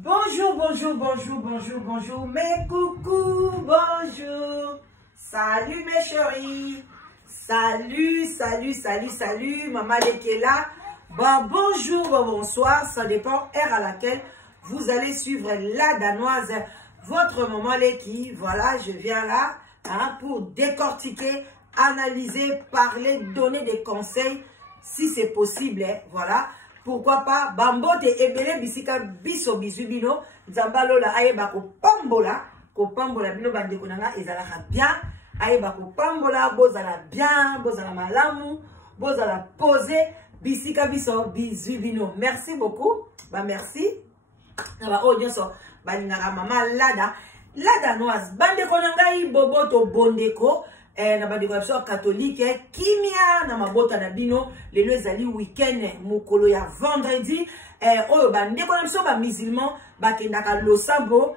Bonjour, bonjour, bonjour, bonjour, bonjour, mes coucou, bonjour. Salut mes chéris. Salut, salut, salut, salut. Maman qui est là. Bon, bonjour, bonsoir. Ça dépend heure à laquelle vous allez suivre la danoise. Votre maman qui, voilà, je viens là pour décortiquer, analyser, parler, donner des conseils si c'est possible. Voilà. Pourquoi pas bambote ebele bisika biso bizubino nzambalo la ayeba ko pambola bino bande konanga ezalaka bien ayeba ko pambola bozala bien bozala malamu bozala poser bisika biso bizubino. Merci beaucoup. Bah merci. Na ba audience balingaka mama la danoise bande konanga boboto bondeko na badécoration catholique kimia na mabota na bino lelo ezali week-end mokolo ya vendredi oyo bandeko na biso ba musulman bakendaka losambo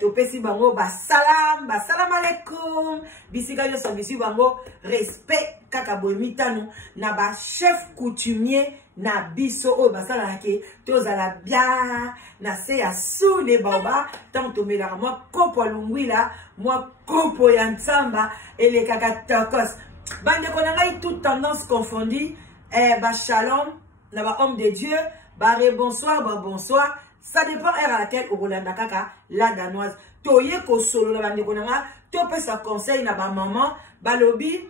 topesi bango basalam alaikum bisika nyonso bisi bango respect kaka boye mitano na ba chef coutumier na biso oyo basalaka tozala bien na se ya sune baoba tant tomelaka mwa kopo alungwila mwa kopo ya ntsamba elekaka tokos bandeko na ngai toute tendance confondue ba shalom na ba homme de Dieu ba bonsoir ba bonsoir. Ça dépend à laquelle au Rolanda kaka la danoise toye ko solo la bandeko na nga to pesa conseil na ba maman balobi.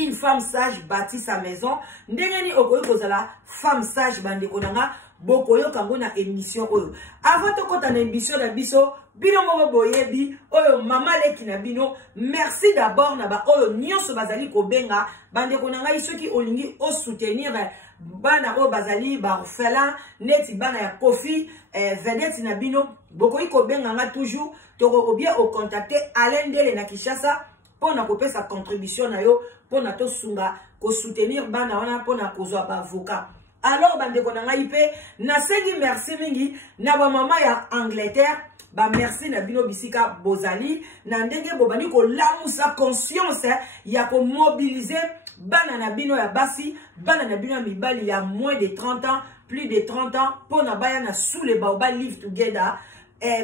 Une femme sage bâtit sa maison. Ndengeni okoyo kozala femme sage bandeko nanga bokoyo kango na émission oyo. Avant to kota na émission na biso bino moko boyebi oyo mama leki na bino. Merci d'abord na ba oyo nyonso bazali ko benga bandeko nanga isoki olingi o soutenir bana oyo bazali ba orphelin neti bana ya Kofi vedette na bino bokoyi ko benga nga toujours toko bien au contacter Alain Dele na Kinshasa pour na couper sa contribution na yo pour na to sunga ko soutenir bana wana pour na kozwa ba avocat. Alors bandeko na ngai pe na sengi merci mingi na ba mama ya Angleterre ba merci na bino bisika bozali na ndenge bobani ko lamusa conscience ya ko mobiliser bana na bino ya basi bana na bino ya mibali ya moins de 30 ans plus de 30 ans pour na baya na sous les baoba live together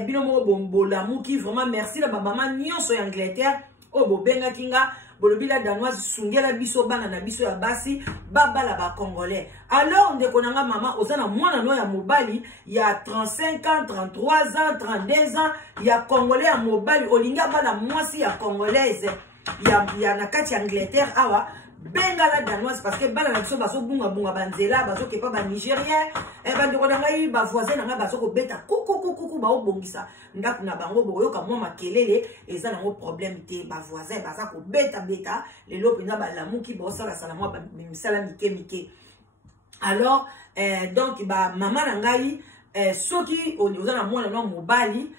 bino mo bombola muki vraiment merci na ba mama nyonso ya Angleterre o bobenga kinga bolobila danoise sungela biso bana na biso ya basi babala ba congolais. Alors ndeko nanga mama ozana mwana no ya mobali ya 35 ans 33 ans 32 ans ya congolais ya mobali olinga bana mwasi ya congolaise ya na kati ya Angleterre awa benga la danoise parce que bana na biso baso bunga banzela baso kepa ba nigérien bandeko nanga ba voisin nanga baso ko beta kuku ba obongisa ndaku na bango boyoka mwa makelele eza nango problème te ba voisin baza ko beta lelo penza ba lamuki bo sala sala mwa misala mike. Alors donc ba mama na ngai soki ozana mwana no mobali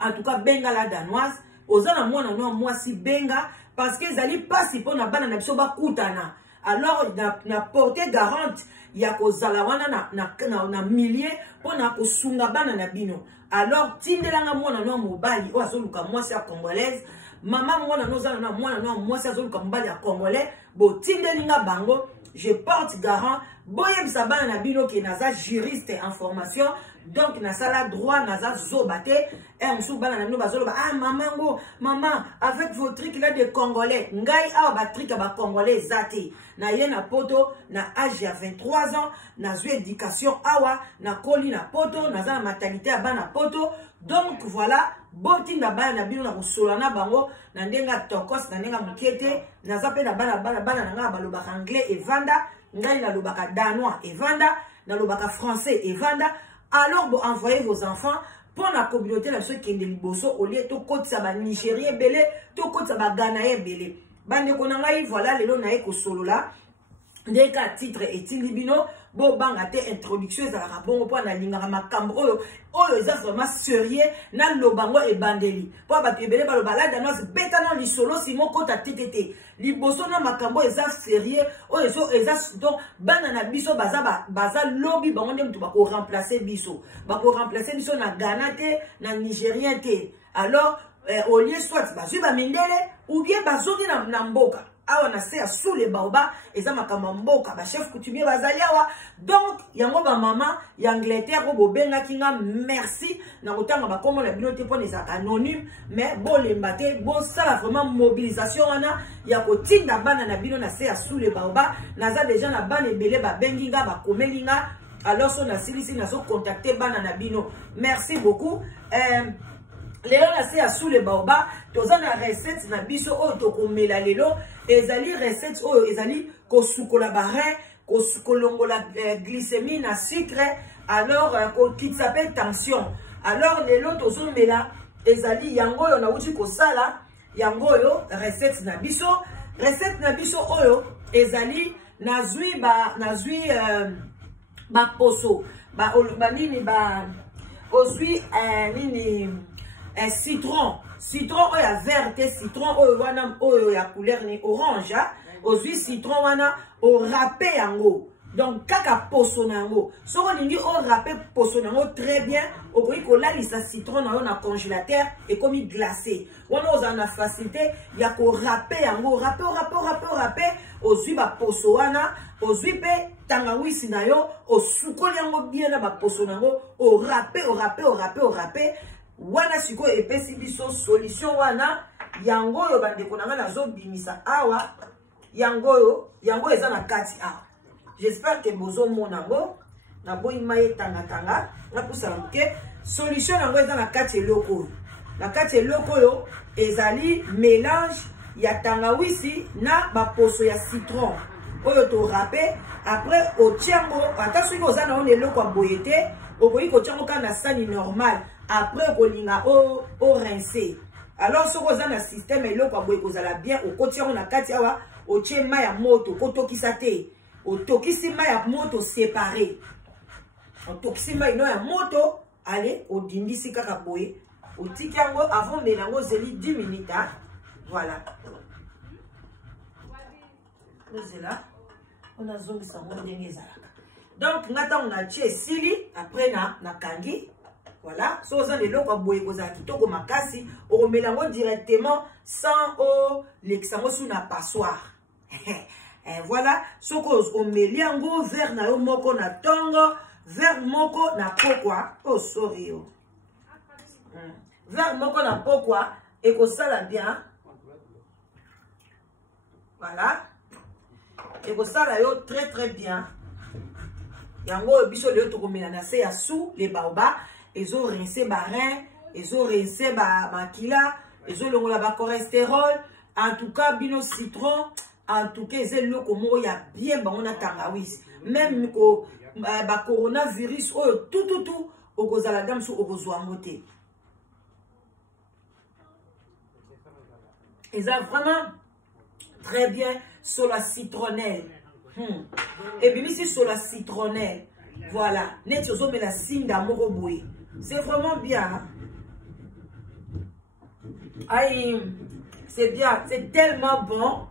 en tout cas benga la danoise ozana mwana no mwasi benga parce que zali pasi pour na bana na biso bakutana. Alors na portée garante ya kozala wana na millier pour na kosunga bana na bino. Alors tindelanga mwana no mobali o azoluka mwasi ya congolaise mama mwana no zala na mwana no mwasi azoluka mobali ya congolais bo tindelinga bango je porte garant boyebisa bana na bino ke naza juriste en formation donc na sala droit naza zobate msu bana na bino bazoloba maman avec vos trucs là de congolais ngai awa ba trucs ba congolais zate na ye na poto na âge ya 23 ans na zo éducation awa na koli na poto naza na maternité ya bana poto. Donc voilà botinda bana na bino na kosolana bango na ndenga tokos na ndenga mukete naza pe na bana na nga balobaka anglais et vanda ngai na lobaka danois et vanda na lobaka français et vanda. Alors vous envoyez vos enfants pour la communauté la ceux qui est liboso au lieu to côte ça ba nigérien belé to côte ça ba ghanéen belé bande konangai voilà lelo na eko solo là ndeka titre et tilibino bo banga te introduction za la bongo po na lingaka makambo oyo eza vraiment sérieux na lobango e bandeli po ba tebele ba lobala danoise betana li solo simo kota TTT liboso na makambo eza sérieux oyo eza donc bana na biso baza lobby bango ndem to ba ko remplacer biso na Ghana te na Nigérien te. Alors au lieu soit bazui ba mindele ou bien bazoki na mboka awa na se ya sous les baoba eza makamba mboka ba chef coutumier bazali awa. Donc yango ba mama ya Angleterre ko bobenga kinga merci na kotanga ba komo na bino te pona eza anonyme mais bolemba te bo sala vraiment mobilisation wana ya kotinda bana na bino na se ya sous les baoba naza déjà na bana ebele ba benginga ba komelinga alors so na silisi na so contacter bana na bino. Merci beaucoup. Lelo na se ya sous les baoba toza na recette na biso oyo tokomela lelo ezali recette oyo ezali kosukola barin kosukolongola glycémie na sucre alors qui s'appelle tension. Alors lelo tozomela ezali yango oyo na uti kosala yango oyo recette na biso oyo ezali nazwi ba poso ba nini ba osui nini citron oyo ya verte citron oyo wana oyo ya couleur ni orange ozwi citron wana o râper yango donc kaka poso nango soko lingi o râper poso nango très bien okoki kolalisa citron na yo na congélateur et comme glacé wana oza na facilité ya ko râper yango râper ozwi ba poso wana ozwi pe tangawisi na yo osukoli yango bien na ba poso nango o râper wana siko epesi biso solution wana yango yo bandeko nanga nazo bimisa awa yango eza na kati awa. J'espère que bozo monango na boyi maye tanga na pusala ke solution yango eza na kati eloko yo ezali mélange ya tangawisi na ba poso ya citron oyo to râper après otiango ata soki oza na on eloko boyete okoki kotiango kana sani normal après kolinga o rincer. Alors ce qu'on a na système eloko boye kozala bien okotiango na kati awa otie mai ya moto kotokisa te otokisi mai ya moto séparé otokisi mai no ya moto allez odindisi kaka boye otiki yango avant melango zeli 10 minutes voilà là on a zongi sango ndenge ezalaka. Donc ngata on a tie sili après na kangi. Voilà, so oza leloko boye kozala kitoko makasi okomelango directement sans leksango sous na passoire. Voilà, soko omeli yango verre na yo moko na tongo, verre moko na pokwa. Oh sorry yo. Verre moko na pokwa et kosala bien. Voilà. Et kosala yo très bien. Yango biso leo tokomela na se ya sous les baoba. Ils ont rincé ba rein, ils ont rincé ba makila, ils ont longola ba cholestérol, en tout cas bino citron, en tout cas c'est le como ya bien ba on a tangawis. Même ko ba coronavirus tout au kozala dam so au kozwa moté. Ils ont vraiment très bien sur la citronnelle. Et bien ici sur la citronnelle. Voilà, net yozo me la signe d'amour boy. C'est vraiment bien. Hein? Aïe, c'est bien, c'est tellement bon.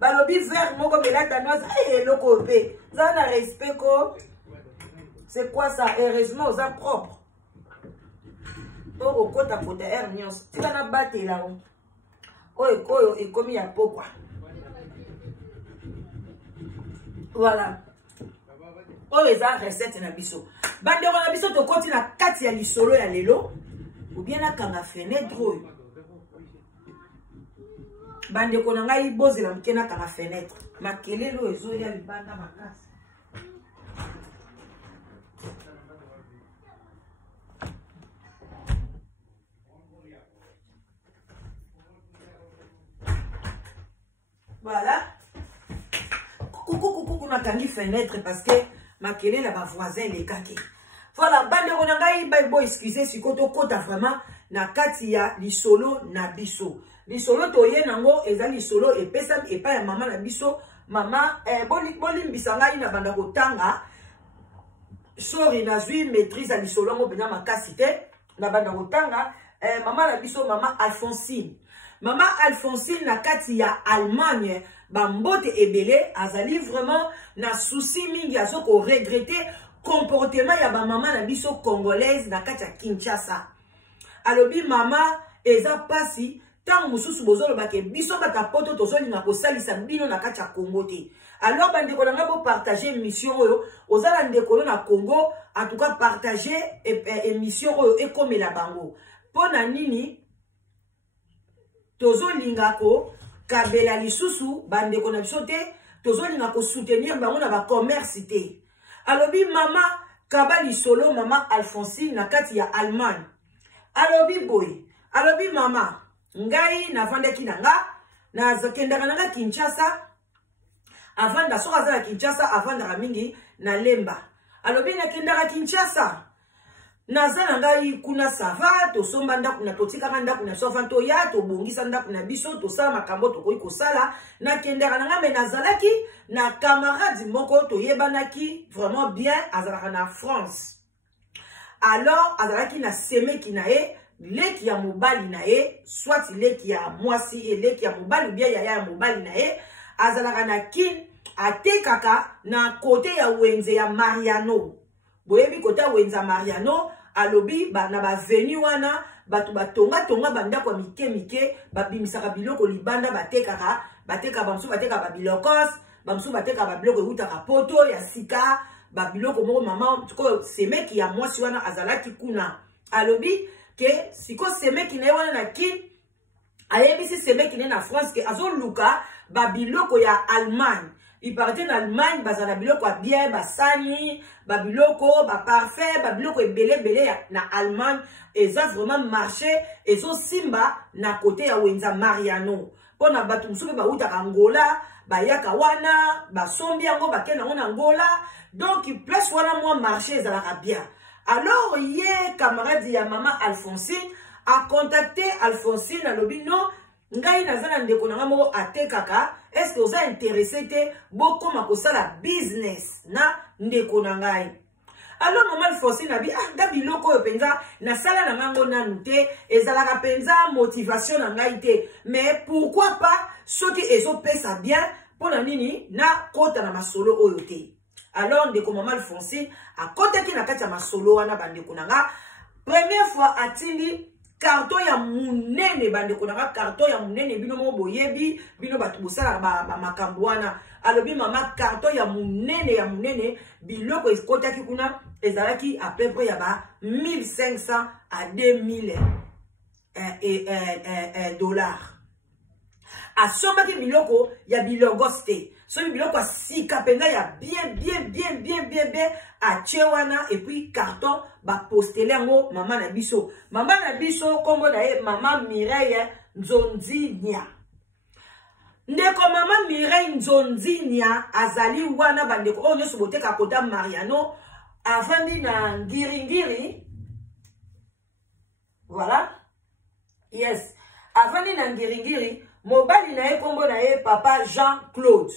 Balobi vert moko me la tanoise aïe loko pe. Ça na respect ko. C'est quoi ça? Heureusement ça propre. Oh au kota kota hernios. Tu vas na battre là. Oh et comme il y a pourquoi. Voilà. Oh eza recette na biso. Bande na biso to koti na kati ya lisolo ya lelo ou bien na kanga fenêtre oyo. Bande ko na ngai bozela mkena kanga fenêtre. Makelelo ezo ya libanda makasi. Voilà. Coucou na kangi fenêtre parce que makele la ba voisin les kake. Voilà, bande konangai ba bo excusez si koto kota vraiment na kati ya lisolo na biso. Lisolo toye nango eza lisolo epesa epa ya mama na biso. Mama bolimbisa ngai na banda kotanga. Sorry nazwi maîtrise à lisolo ngo bena makasi te na banda kotanga. Mama na biso mama Alphonsine. Mama Alphonsine na kati ya Allemagne. Bambote ebele azali vraiment na souci mingi azoko regretter comportement ya ba mama na biso congolaise na kati ya Kinshasa. Alobi mama eza pasi tant mususu bozolo bake biso bata poto tozolinga kosalisa bino na kati ya Congo te. Alors bandeko na nga bo partager émission oyo ozala ndeko na Congo, en tout cas partager émission oyo ekomela bango. Pona nini tozolinga ko kabela lisusu bandeko na biso te, tozolinga ko soutenir bango na ba commerce te. Alobi mama kabali solo mama Alphonsine na kati ya Allemagne. Alobi boy, alobi mama ngai navandaki nanga nazakendaka nanga Kinshasa avanda soka za Kinshasa avanda mingi na Lemba. Alobi nakendaka Kinshasa nazana ngai kuna sava to somba ndaku na totika kanda kuna sofa to ya to bongisa ndaku na biso to sala makambo to koyi kosala nakendaka nanga me nazalaki na camarade moko to yebanaki vraiment bien azalaka na France. Alors azalaki na semeki na ye leki ya mobali na ye, soit leki ya mwasi e leki ya mobali ou bien ya mobali na ye, azalaka na kin atekaka na kote ya wenze ya Mariano. Boyebi kote ya wenze ya Mariano, alobi na ba veni wana batu batonga bandako ya mike babimisaka biloko libanda batekaka bamsu bateka babilokos, bamsu bateka babiloko eutaka poto ya sika, babiloko moko mama tuko semeki ya mwasi wana azalaki kuna. Alobi ke siko semeki na wana na kin ayebisi semeki na France ke azoluka babiloko ya Allemagne. Il partait en Allemagne, bazana biloko bien, basani, babiloko, ba parfait, babiloko ebele na Allemagne, et ça vraiment marché, et so simba na côté ya wenza Mariano. Pona batu msupe ba uta Angola, ba yaka wana, ba sombi ango, ba kena wana Angola, donc plus wana moi marché za la bien. Alors hier camarade ya maman Alphonsine a contacté Alphonsine à l'obino. Ngai nazana ndeko na moko atekaka, est-ce que vous êtes intéressé te beaucoup makosala business na ndeko na ngai. Alors maman Alphonsine a dit da biloko yo penza na sala na ngango nanu te ezalaka penza motivation na ngai te, mais pourquoi pas soki ezo pesa bien pona nini na kota na masolo oyo te. Alors ndeko maman Alphonsine a kota ki na kati ya masolo wana bandeko na nga première fois atindi carton ya munene bandeko nanga carton ya munene bino mo boyebi bino batu bosala ba makambo wana. Alobi mama carton ya munene biloko ekotaki kuna ezalaki à peu près ya ba 1500 à 2000 dollars. Asomaki biloko ya bilogoste. So biloko sika penga ya bien a chewana et puis carton ba posteler ngo mama na biso. Mama na biso kombo na ye mama Mireille Nzonzinya. Ndeko mama Mireille Nzonzinya azali wana bandeko o nyoso boteka kota Mariano avandi na ngiringiri. Voilà. Yes. Avandi na ngiringiri mobali na ye kombo na ye papa Jean-Claude.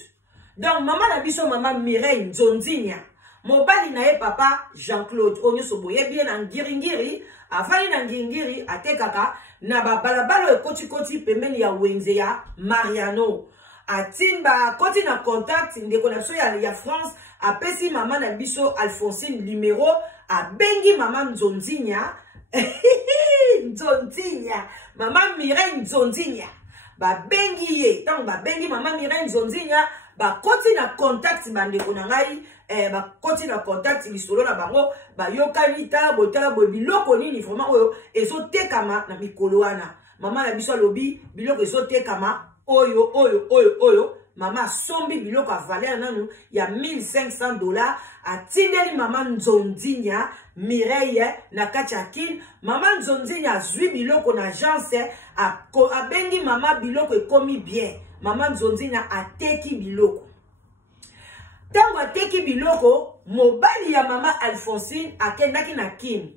Donc maman na biso maman Mireille Nzonzinya. Mobali na ye papa Jean-Claude. Onyo soboye bien na ngiringiri. Avali na ngiringiri atekaka na balabalo ekoti pembeni ya wenze ya Mariano. Atimba koti na contact ndeko na biso ya France. Apesi maman na biso Alphonsine numéro. Abengi maman Nzonzinya. Nzonzinya. Maman Mireille Nzonzinya. Ba bengi ye. Tant ba bengi maman Mireille Nzonzinya. Ba koti na contact bandeko na ngai ba koti na contact lisolo na bango ba yokanita botala bo biloko nini vraiment oyo ezotekama na mikolo wana. Mama na biso lobi biloko ezotekama oyo mama sombi biloko a valeur nanu ya 1500 dollars atindeli mama Nzonzinya Mireille na kachakin. Mama Nzonzinya zwi biloko na agence abengi mama biloko ekomi bien. Mama Nzonzinya ateki biloko. Tango ateki biloko, mobali ya mama Alphonsine akendaki na kin.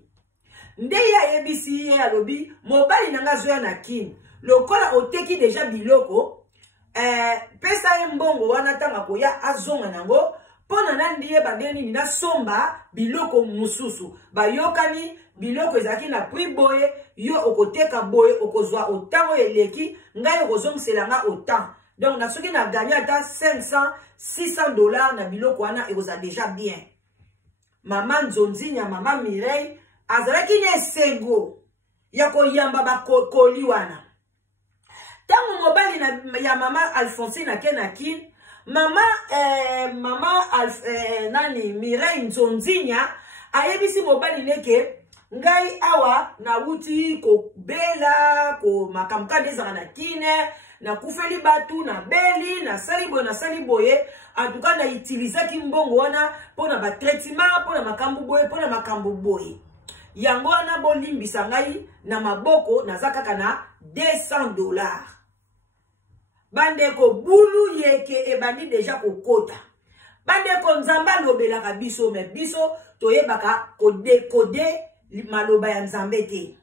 Nde ya yebisi ye alobi, mobali nanga zoya na kin. Lokola oteki deja biloko, pesa ye mbongo wana tanga koya azonga nango, pona nandi ye bandeni nina somba biloko mususu. Bayokani biloko ezaki na prix boye, yo okoteka boye, okozwa otango eleki, ngai okozongiselanga otan. Donc na soki na gagné ata 500, 600 dollars na biloko wana ekoza déjà bien. Maman Nzonzinya, maman Mireille, azalaki ne sengo ya koyamba ba koli wana. Tango mobali na ya mama Alphonsine na kenakin, mama nani Mireille Nzonzinya ayebisi mobali neke ngai awa na wuti ko bela ko makamka dezaka na kine na kufeli batu na beli na saliboye en tout cas na utiliser ki mbongo wana pona ba traitement pona makambu boye yango wana bolimbisa ngai na maboko nazaka na $200 bandeko bulu yeke ebandi deja kokota bandeko nzamba lobelaka biso me biso toyebaka ko décoder maloba ya nzambe te.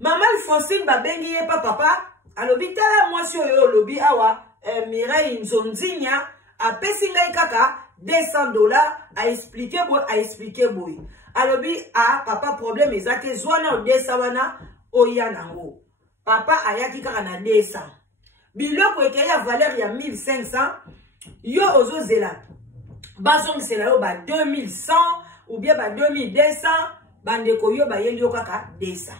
Mama Alphonsine babengi ye papa alobi tala mwasi oyo lobi awa Mireille Nzonzinya apesi ngai kaka $200 a expliquer boy alobi papa problème ezake zwana odesa wana oya nango papa ayaki kaka na 200 biloko eke ya valeur ya 1500 yo ozozela bazongisela yo ba 2100 ou bien ba 2200 bandeko yo bayeli yo kaka 200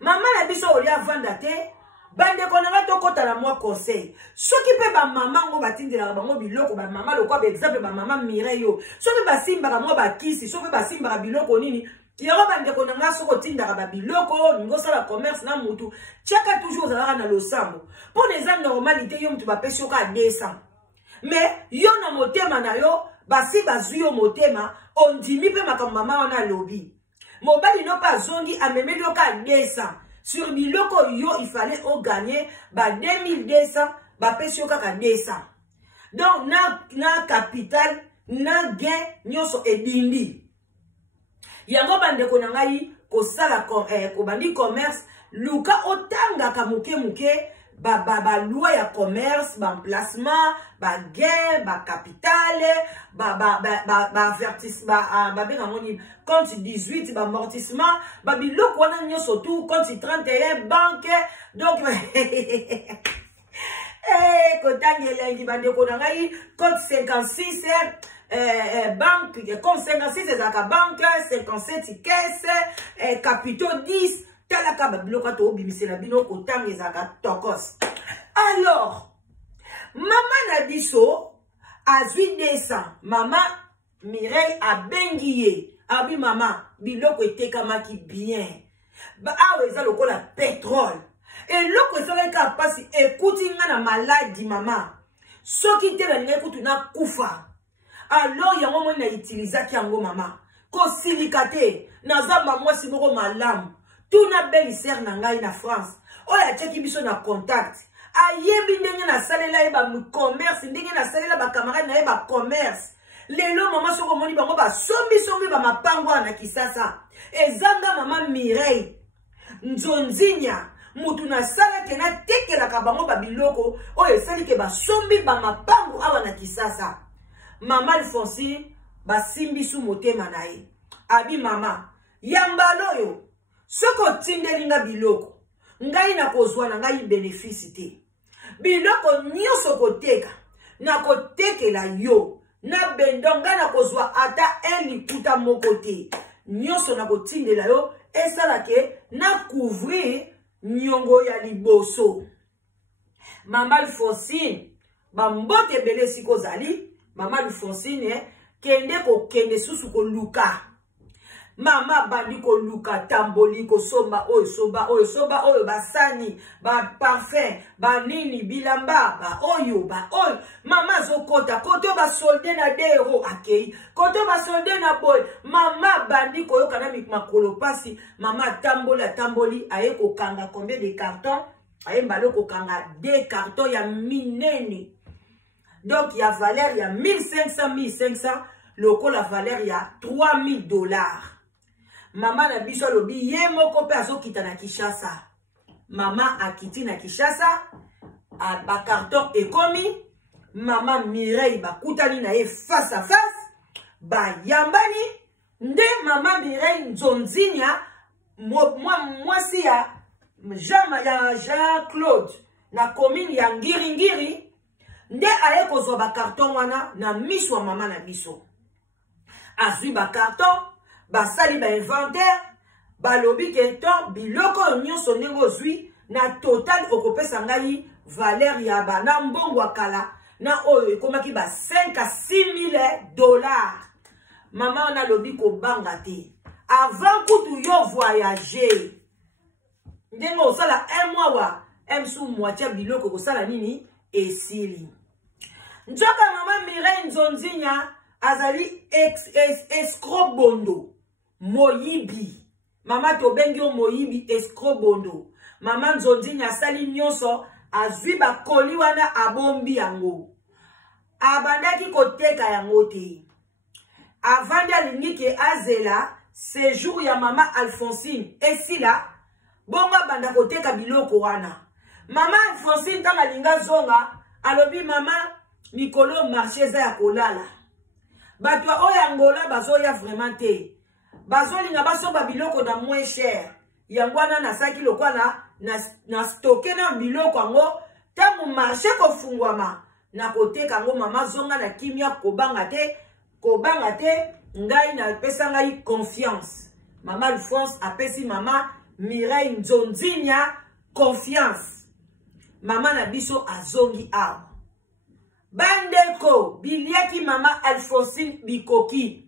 mama na biso olia vanda te bandeko nanga tokota na mwa conseil soki pe ba mama ngo batindela bango biloko ba mama lokwa ba exemple ba mama Mireille yo soki basimbaka mwa bakisi soki basimbaka biloko nini yaro bandeko nanga soko tindaka ba biloko ngo sala commerce na mutu chaka toujours zalaka na losambo pour les gens normalité yo mutu ba pesi yo ka 200 mais yo na motema na yo basi bazui yo motema ondimi pe makambo mama wana lobi mobali no pa zongi amemeli yo ka 200 sur biloko yo il fallait au gagner ba 2200 ba pesi yo kaka 200 donc na capital na gain nyoso edindi yango bandeko na ngai ko sala ko bandi commerce luka otanga ka muke ba loi ya commerce ba emplacement ba gain ba capital ba avertissement ba benga ngoni compte 18 ba amortissement ba biloko wana nyoso tout compte 31 banque donc kotangelengi bandeko na ngai compte 56 banque compte 56 ezaka banque 57 caisse capitaux 10 talaka ba biloko to obimisela bino kotanga ezaka tokos. Alors mama na biso azwi 200 mama Mireille abengiye abi mama biloko etekamaki bien ba awa eza lokola pétrole et loko ezalaka pasi ekuti nga na maladi mama soki te na linga ekutu na kufa alors yango moni na utilizaki yango mama kosilika te nazamba mwasi moko malamu tuna belle-sœur na ngai na France oya cheki biso na contact ayebi ndenge na salela ye ba commerce ndenge na salela ba camarade na ye ba commerce lelo mama soko moni bango ba sombi ba mapangwa na Kisasa ezanga mama Mireille Nzonzinya mutu na sala ke na tekela ka bango ba biloko oyo esali ke ba sombi ba mapango awa na Kisasa mama Alphonsine ba simbi su motema na ye abi mama yambaloyo soko tindelinga biloko ngai na kozwa na ngai bénéfice te biloko nyoso koteka na kotekela yo na bendonga na kozwa ata elikuta moko te nyoso na kotindela yo esala ke na couvrir nyongo ya liboso mama Alphonsine bambote bele siko zali mama Alphonsine kende susu ko luka mama bandi ko luka tamboli ko somba oyo basani ba parfum ba nini bilamba ba oyo mama zokota koto ba solde na €2 akei koto ba solde na boy mama bandi ko yoka na makolo pasi mama tamboli aye ko kanga combien de cartons aye mbalo ko kanga 2 cartons ya minene donc ya valeur ya 1500 loko la valeur ya $3000 mama na biso lobi ye moko pe azokita na Kinshasa mama akiti na Kinshasa ba carton ekomi mama Mireille bakutani na ye face à face ba yambani nde mama Mireille Nzonzinya mwasi ya Jean-Claude na commune ya Ngiringiri nde aye kozwa ba carton wana na miso wa mama na biso azwi ba carton basali ba inventaire balobi ke to biloko nyonso ndenge ozwi na total okopesa ngai valeur ya ba na mbongo akala na oyo ekomaki ba 5 à 6 000 dollars. Maman on a lobi ko banga te. Avant que tu voyager. Ndengo osala 1 mois wa emsu moitié biloko ko sala nini esili. Njoka maman Mireille Nzonzinya azali escroc bondo. Moyibi. Mama tobengi o moyibi escroc bondo. Mama Nzonzinya sali nyonso azwi ba koli wana abombi yango. Abandaki koteka yango te. Avant d'aligner ke azela séjour ya mama Alphonsine esila bonga banda koteka biloko wana. Mama Alphonsine tanga linga zonga alobi mama mikolo marché za ya kolala. Batwa oya ngola bazoya vraiment te. Bazolinga basoba biloko na moins cher. Yangwana na saki lokwana na stocké na biloko ngo tangu marché ko fungwama na koteka ngo mama zonga na kimia kobanga te ngai na pesa ngai confiance. Mama Alphonse apesi mama Mireille Nzonzinya confiance. Mama na biso azongi awa. Bandeko biliaki mama Alphonsine bikoki.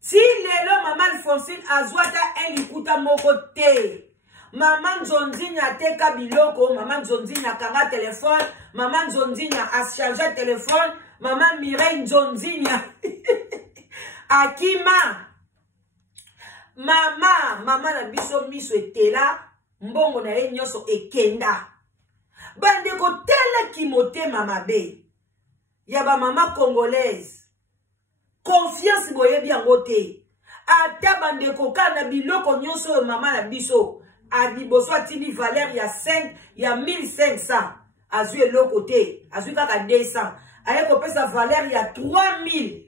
Si lelo mama Alphonsine azwata elikuta moko te. Mama Nzonzinya teka biloko, mama Nzonzinya kanga telefone, mama Nzonzinya acharge telefone, mama Mireille Nzonzinya akima. Mama na biso miso etela, mbongo na ye nyonso ekenda. Bandeko tele kimote mama be. Yaba mama congolaise. Confiance boye biango te. Ata bandeko kana biloko nyonso mama na biso. Adiboso atili valeur ya 5, ya 1500. Azui eloko te. Azui kaka 200. Aye kopesa valeur ya 3000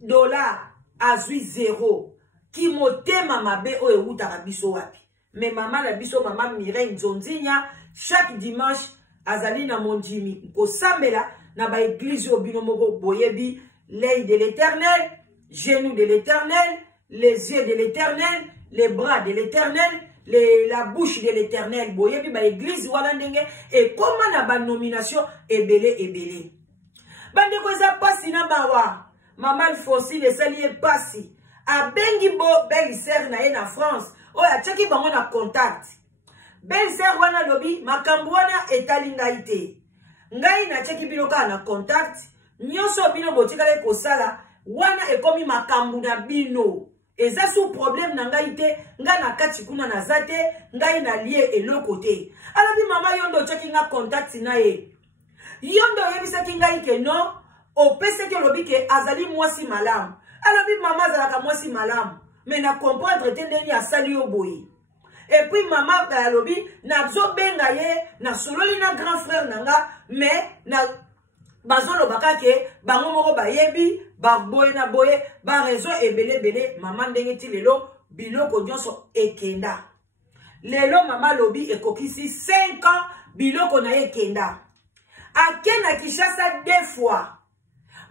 dollars. Azui 0. Kimote mama be o euta biso wapi. Mais mama na biso mama Mireille Nzonzinya chaque dimanche azali na mondimi ko samela na ba église obino moko boyebi l'œil de l'Éternel, genoux de l'Éternel, les yeux de l'Éternel, les bras de l'Éternel, la bouche de l'Éternel. Boyebi ba église wana ndenge et comment na ba nomination ebele. Bande ko za pasi na bawa. Mama Alphonsine esali e pasi. A bengi bo belle-sœur na ye na France. Oya tchaki bango na contact. Belle-sœur wana lobi makambo wana etali ngai te. Ngai na tchaki bino ka na contact. Nyonso bino botikale kosala wana ekomi makambo na bino. Eza sous problème na ngai te, nga na kati kuna na zate, ngai na lié eloko te. Alabi mama yondo tchaki nga contact na ye. Yondo yebisaki ngai ke non, opese ke lobi ke azali mwasi malamu. Alabi mama zalaka mwasi malamu. Mais na comprendre te ndeni asali yo boye. Et puis maman alobi na zo benga ye na sololi na grand frère nanga mais na bazolo bakake bango moko bayebi ba boye na boye ba réseau ebele maman ndenge ti lelo biloko nyonso ekenda. Lelo mama lobi ekokisi 5 ans biloko na ekenda. Akena Kinshasa 2 fois.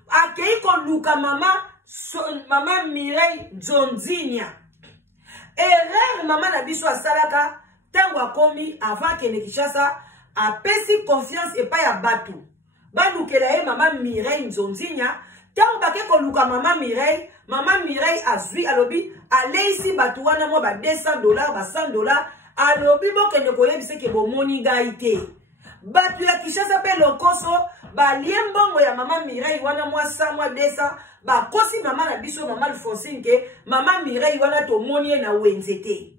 Akei ko luka mama Mireille Nzonzinya. Erreur mama na biso asalaka tango akomi avant kene Kinshasa apesi confiance epa ya batu. Balukela ye mama Mireille Nzonzinya tango bake ko luka mama Mireille azwi alobi aleisi batu wana mo ba $200 ba $100 alobi bokende koyebise ke bomoni ngai te. Batu ya Kinshasa pe lokoso ba liembongo ya mama Mireille wana mwa 100 mwa 200 ba kosi mama na biso mama Alphonsine ke mama Mireille wana to moni na wenzete.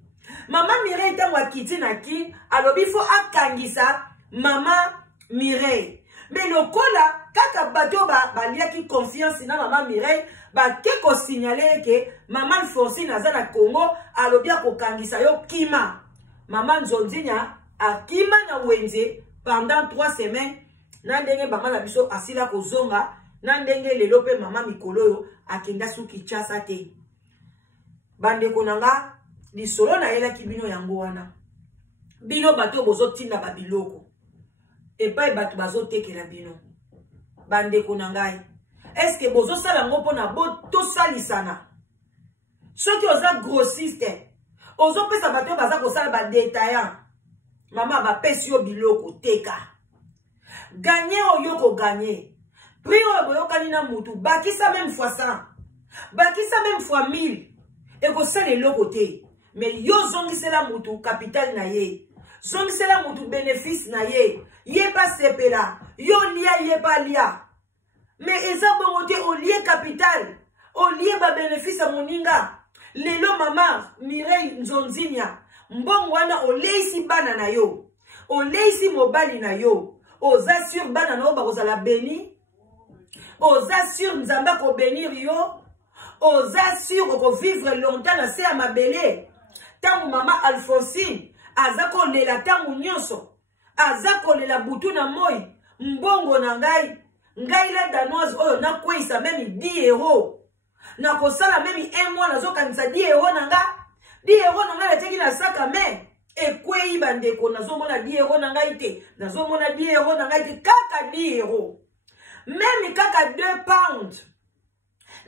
Mama Mireille tango akiti na kin alobi fo akangisa mama Mireille. Mais lokola kaka bato ba liaki confiance na mama Mireille ba ke ko signaler ke mama Alphonsine azana Congo alobi akokangisa yo kima. Mama Nzonzinya akima na wenze pendant 3 semaines. Na ndenge mama na biso asila kozonga na ndenge lelo pe mama mikolo yo akenda su Kinshasa te. Bande konanga lisolo na yela kibino yango wana. Bino bato bozo tinda ba biloko. Epai bato bazo tekela bino. Bande konanga. Est-ce que bozo sala ngo pona boto salisana? Soki oza grossiste, ozo pesa bato baza ko sala ba détaillant. Maman va pesi yo biloko teka. Gagner oyoko gagner. Prix oyoka na mutu. Bakisa même fois 100. Bakisa même fois 1000. Et ko sale le côté. Mais yo zongisela mutu capital na ye. Zongisela mutu bénéfice na ye. Ye pas sepela. Yo lia ye pas lia. Mais eza bongote au lié capital. Au lié ba bénéfice à moninga. Lelo maman Mireille Nzonzinia. Mbongo wana o leisi bana na yo. O leisi mobali na yo. Oza sur bana na yo bakozala béni. Oza sur nzamba ko bénir yo. Oza sur ko vivre longtemps na se ya mabele. Tangu mama Alphonsine azako lela tangu nyonso. Azako lela butu na moi. Mbongo na ngai. Ngai la danoise oyo na kwisa même 10 euros. Na kosala même 1 mois nazo kanisa 10 euros na nga. 10 euros na nga teki na saka me. Ekwei bandeko nazo mona 10 euros na ngai te. Nazo mona 10 euros na ngai te kaka 10 euros. Même kaka 2 pounds.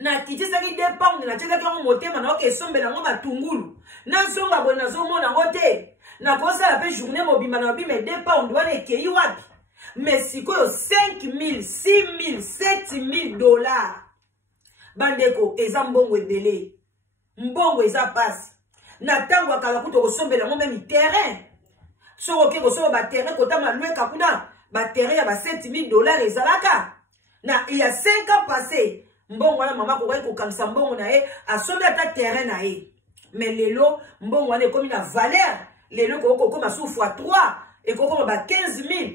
Na kitisaki 2 pounds na teka ko motema na oke sombela ngo matungulu. Na zonga bo nazo mona ngote. Na kosala pe journée mobimba na bima 2 pounds wana ekei wapi. Mais si quoi 5 000, 6 000, 7 000 dollars. Bandeko, eza mbongo ebele. Mbongo eza passe. Na tango akala kuto kosombela mo même terrain. Soko ke kosoba ba terrain kota malweka kuna ba terrain ya ba 7 000 dollars ezalaka. Na il y a 5 ans passé, mbongo wana mama ko ko kamisa mbongo na e asombe ata terrain na e. Mais lelo mbongo wana ekomi na valeur. Lelo ko koma sous fois 3 et ko koma ba 15 000.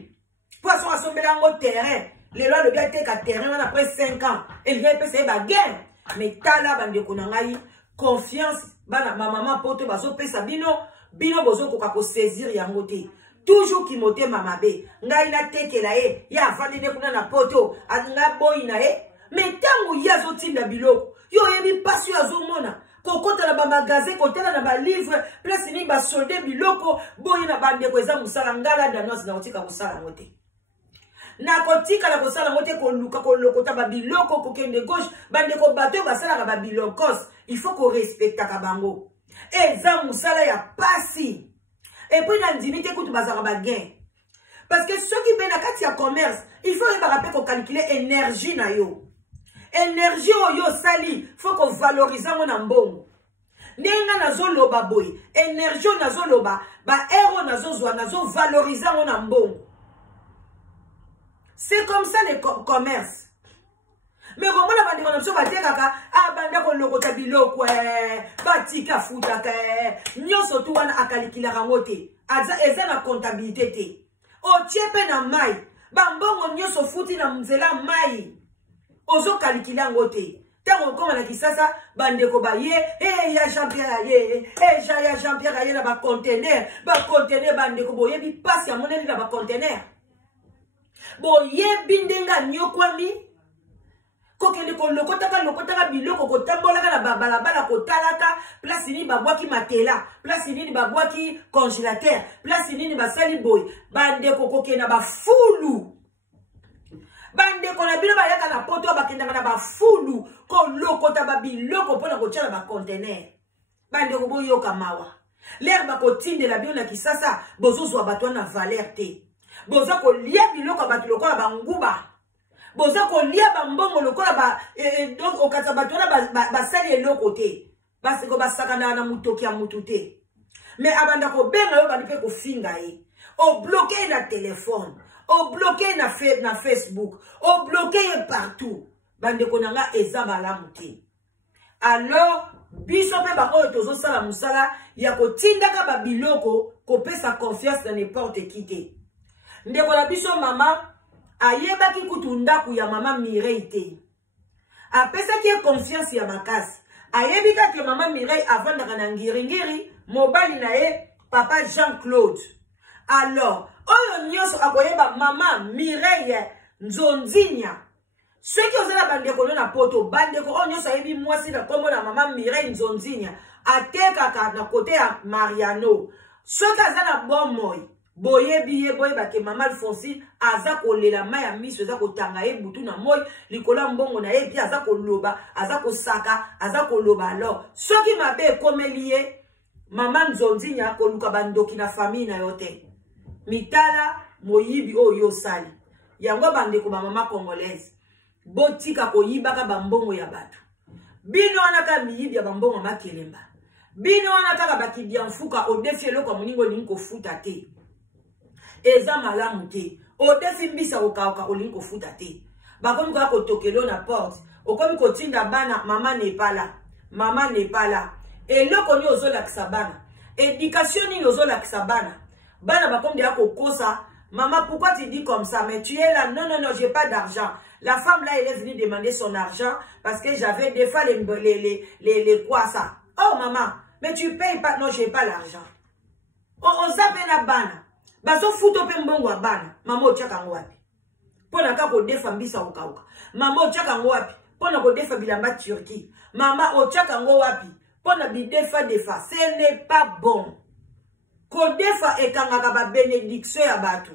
Poisson à son bélango terrain. Les lois de bien été qu'à terrain après 5 ans. Et il vient passer ba guerre. Mais tala bande konangai confiance. Bana ma maman poto baso pesa bino. Bino bozo ko saisir yangote. Toujours qui mote mama be. Ngai na teke la e. Ya afandi ne kuna na poto. Anga boy na e. Mais tangu yazo tinda biloko. Yo yebi pasu yazo mona. Kokota na ba magasin kotela na ba livre. Place ni ba solde biloko. Boy na bande ko eza musala ngala danoise na otika musala ngote. Na kotika la kosala ngote ko luka ko lokota ba biloko ko kende gauche bande ko bato basala ka ba bilokos il faut qu'on respecte ka bango eza musala ya pasi et puis na ndimite kutu bazaka ba gain parce que ceux qui ben na kati ya commerce il faut y rappeler ko calculer énergie na yo énergie yo sali faut qu'on valorise mon mbongo nenga nazo loba boy énergie nazo loba ba euro nazo zwa nazo valoriser mon mbongo. C'est comme ça le commerce. Mais comment la bande comme ça va dire kaka ah bande ko lokota biloko batika futa ka nyoso tu wana akalikila rangote aza eza na comptabilité te o tiepe na mai bambongo nyoso futi na mzela mai ozo kalikila ngote tango koma na kisasa bande ko ba ye ya Jean-Pierre ye ya Jean-Pierre ye na ba conteneur bande ko boyebi passe ya moneli na ba conteneur. Bon, ye bindenga nyokwami. Kokende ko lokotaka biloko ko tambolaka na balabala ko talaka, place ni babwaki matela, place ni babwaki congélateur, place ni basali boy, bande ko kokena ba fulu. Bande ko na bilo bayaka na poto bakenda na ba fulu ko lokota ba biloko pona ko tshela ba conteneur. Bande ko boyoka mawa. L'herbe ko tinde la bio na kisasa bozozo abatwa na valeur te. Boza ko lia biloko batu lokola banguba. Boza ko lia bambongo lokola ba donc okata batu na basali eloko te. Basi ko basakana na mutoki ya mutute. Mais abanda ko benga yo bandi pe ko finga e. O bloqué na téléphone, o bloqué na Facebook, o bloqué partout. Bande ko nanga eza malamu te. Alors biso pe ba oyo tozo sala musala ya ko tindaka ba biloko ko pesa confiance na n'importe qui te. Ndeko la biso mama ayeba ki kutunda ku ya mama Mireille te. Apesa ki confiance ya makasi. Ayebi ka ke mama Mireille avanda na ngiri mobali na e papa Jean-Claude. Alors, oyo nyoso akoyeba mama Mireille Nzonzinia. Ceux qui osent la bandeko na poto bandeko oyo nyoso ayebi mwasi na kombo na mama Mireille Nzonzinia ateka ka na kote ya Mariano. Ceux qui azana bomoy boyebi boyeba ke mama Alphonsine aza kolela mai ya miso aza kotanga ye butu na moi likola mbongo na ye pi aza koloba aza kosaka aza koloba. Alors soki mabe ekomeli ye mama Nzonzinia koluka bandoki na famille na yo te. mitala moyibi oyo sali. Yango bandeko ba mama congolaise. Botika koyibaka bambongo ya bato. Bino anaka miyibi ya bambongo makelemba. Bino anaka bakidi mfuka odefi eloko moningo ninko futa te. Eza malamu te. Odefi mbisa okaoka olinko futa te. Bakomi kwa kotokelo na porte. Okomi kotinda bana mama nepala. Mama nepala. Eloko ni ozolakisa bana. Éducation ni ozolakisa bana. Bana bakomi ya kokosa. Maman, pourquoi tu dis comme ça? Mais tu es là. Non, non, non, j'ai pas d'argent. La femme là, elle est venue demander son argent parce que j'avais des fois les quoi ça. Oh maman, mais tu payes pas. Non, j'ai pas l'argent. On zappe na bana. Baso futo pe mbongo wa bana. Maman ochaka ngwapi. Pona kako defa mbisa ukauka. Maman ochaka ngwapi. Pona ko defa bilamba Turquie. Maman ochaka ngwapi. Pona bidefa defa. Ce n'est pas bon. Kodefa ekangaka ba bénédiction ya batu.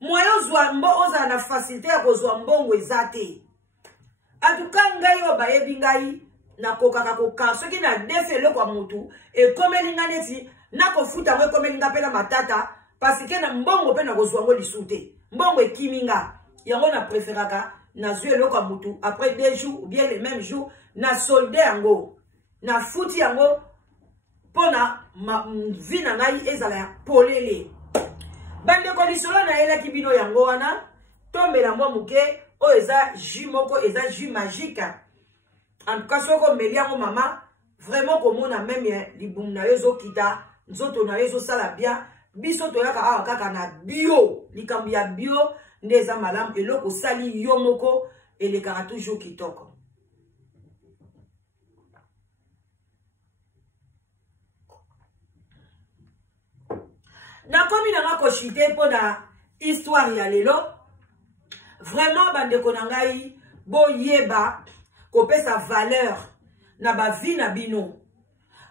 Moyo zwa mbo oza na facilité ya kozwa mbongo ezate. Atuka ngai yo bayebi ngai na kokaka koka soki na defelo kwa mutu ekomeli nga neti na kofuta ngo ekomeli nga pe na matata parce que na mbongo pe na kozwa ngo lisute. Mbongo ekiminga. Yango na préféraka na zwelo kwa mutu après 2 jours ou bien les mêmes jours na solde yango. Na futi yango pona vina ngai ezala ya polele. Bande kolisolo na ela kibino yango wana tombela mwa muke o eza jus moko eza jus magique. En tout cas soko meliango mama vraiment komona même libum na yozo kita nzoto na yozo sala bien biso toyaka awa kaka na bio likambi ya bio ndeza malamu eloko sali yo moko elekaka toujours kitoko. Na komi na ngako chite po na histoire ya lelo. Vraiment bandeko na ngai bo yeba ko pesa valeur na ba vie na bino.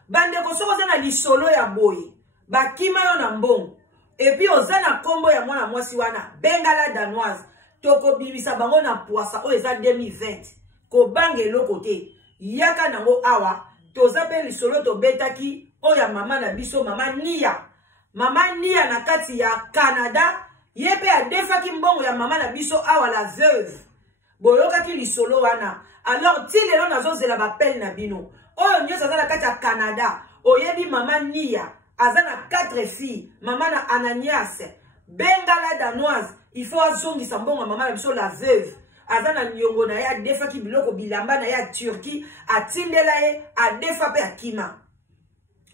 Bandeko soko za na lisolo ya boye. Ba kima yo na mbongo. Et puis oza na kombo ya mwana mwasi wana bengala danoise. Toko bibisa bango na poisa o eza 2020. Ko bange loko te. Yaka nango awa toza pe lisolo to betaki o ya mama na biso mama Nia. Mama Nia na kati ya Canada, yepe a defaki mbongo ya mama na biso awa la veuve. Boyoka ki lisolo wana. Alors, ti lelo nazo zela bapel na bino. Oyo nyo zaza na kati ya Canada. Oyebi mama Nia. Aza na 4 filles. Mama na Ananias. Bengala danoise. Il faut azongisa mbongo mama na biso la veuve. Aza na nyongo na ya defaki biloko bilamba na ya Turquie. Atindela ye. A defa pe akima.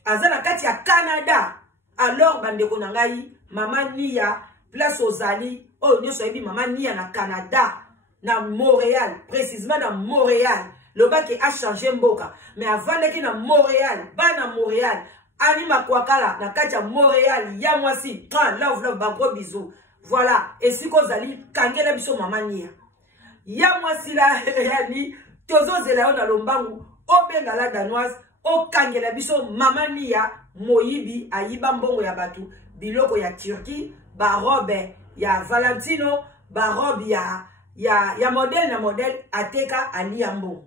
Aza na kati ya Canada. Alors bandeko na ngai mama Nia place ozali oh nyoso yebi mama Nia na Canada na Montréal précisément dans Montréal le bac a changé mboka mais avant que na Montréal bana Montréal anima kwakala na kati ya Montréal ya mwasi love ba gros bisous voilà et si ko zali kangela biso mama Nia ya mwasi la yani tozo zela na lombangu obenga la danoise o kangela biso mama Nia moyibi ayiba mbongo ya batu biloko ya Turquie ba robe ya Valentino ba robe ya modèle na modèle ateka alia mbongo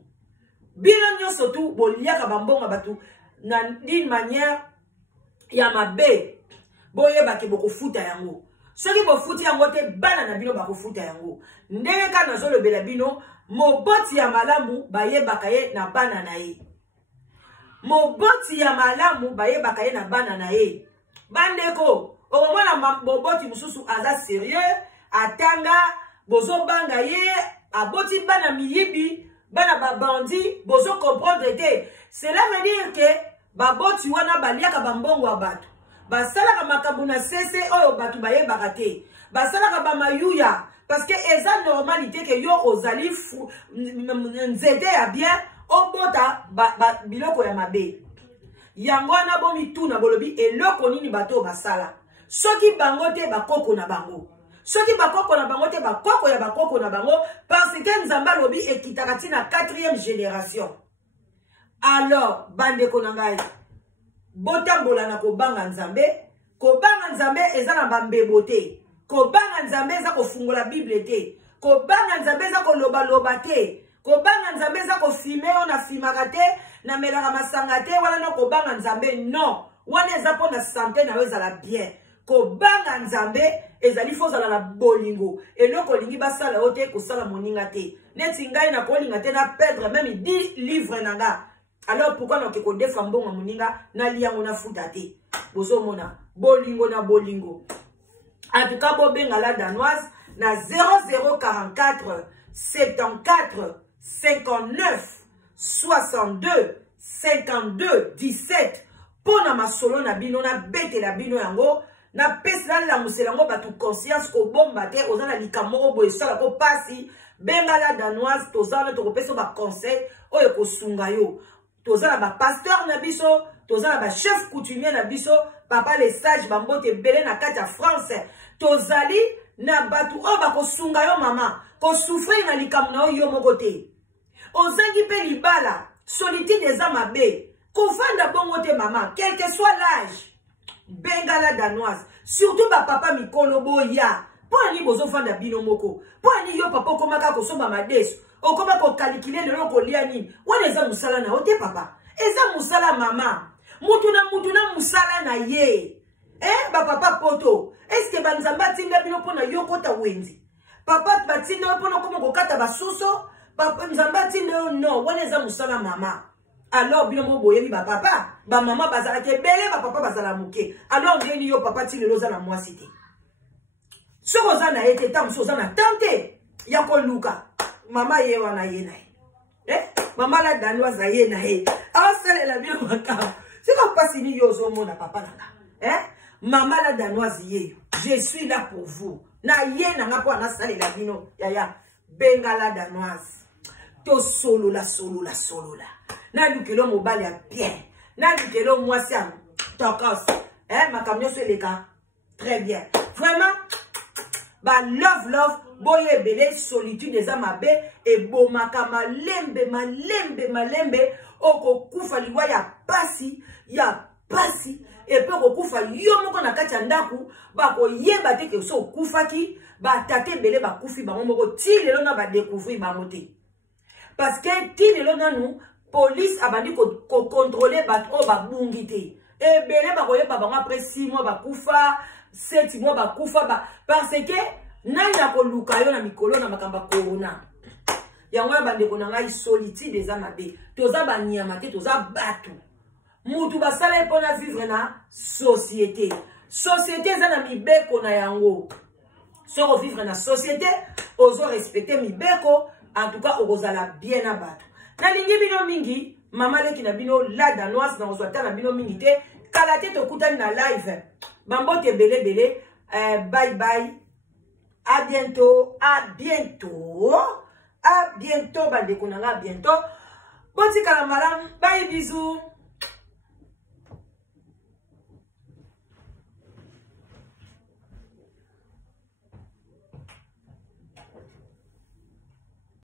bino nyoso tu boliaka ba mbongo batu na d'une manière ya mabe boyeba ke boko futa yango soki bo futi yango te bana na bino bako futa yango ndenge kana zolobela bino moboti ya malamu bayebaka ye na bana na ye. Moboti ya malamu bayebaka ye na bana na ye. Bandeko, omona moboti mususu aza sérieux, atanga, bozo banga ye, aboti bana miyibi, bana babandi, bozo comprendre te. Cela veut dire que baboti wana baliaka bambongo wa batu. Basalaka makambo na sese oyo batu bayebaka te. Basalaka bamayuya parce que eza normalité que yo ozali nzete ya bien. Obota biloko ya mabe. Yango na bomi tuna bolobi eloko nini bato basala. Soki bango te bakoko na bango. Soki bakoko na bango te bakoko ya bakoko na bango parce que nzamba lobi ekitakati na 4e génération. Alors bandeko na ngai botambola na kobanga nzambe. Kobanga nzambe eza na bambebo te. Kobanga nzambe eza kofungola Bible te. Kobanga nzambe eza koloba loba te. Kobanga nzambe za ko filmer on a filmaka te na melaka masanga te wala no kobanga nzambe non wana eza po na santé na weza la bien ko banga nzambe ezali fozala na bolingo eloko lingi basala ote ko sala moninga te neti ngai na kolinga te na perdre même 10 livres nanga alors pourquoi na ko defa mbonga moninga na liango na futa te bozo mona bolingo na bolingo en tout cas bo benga la danoise na 0044 74 59 62 52 17 pona masolo na bino na bete la bino yango na pesa la muselango batu conscience ko bomba te ozana likamoko boye sala ko pasi benga la danoise tozana to ko pesa ba conseil oyo ko sunga yo tozana ba pasteur na biso tozana ba chef coutumier na biso papa les sages bambote belé na kati ya France tozali na batu o ba ko sunga yo mama ko souffrir na likamuna na yo moko te ozangi pe libala solitude des amabe ko vanda bongo te mama quel que soit l'âge benga la danoise surtout ba papa mikolo boya po ani bozo vanda bino moko po ani yo papa komaka ko somba madeso okoma ko calculer le loko lia nini wana eza musala na ote papa eza musala mama mutu na musala na ye ba papa poto est-ce que banzamba tinga bino pona yo kota wenzi papa batinda pona koma ko kata basuso papa nzamba tinda no wana eza musala mama alors bino mo boyebi ba papa ba mama bazala ke bele ba papa bazala muke alors ngeni yo papa ti lelo za na mwasi te soko za na ete tam so za na tante ya ko luka mama ye wana ye na mama la danoise ye na ye asale la bien makao siko pasi ni yo zo mona papa nanga mama la danoise ye je suis là pour vous na ye na nga po na sale la bino yaya benga la danoise to solo la na lukelo mobali ya bien na lukelo mwasi ya tokos ma camion sur les cas très bien vraiment ba love boye belé solitude des amabe et bomaka malembe oko kufa liwa ya pasi et pe oko kufa yo moko na kati ya ndaku ba ko yeba te ke so kufaki ba tate belé ba kufi ba moko ti lelo na ba découvrir ba moté parce que ti lelo na nous police abandi ko contrôler ba o ba bungi te et belé ba ko yeba ba après 6 mois ba kufa 7 mois ba kufa ba parce que nanya ko luka yo na mikolo na makamba corona yango ya bande ko na ngai solitude des amabe toza ba nyama te toza batu mutu basala pona vivre na société za na mibeko na yango so vivre na société ozo respecter mibeko en tout cas ozala bien na batu na lingi bino mingi mama leki na bino la danoise na ozwata na bino mingi te kala te to kutani na live bambote belé bye bye. À bientôt, bande konanga, à bientôt. Bon, si malam, bye bisous.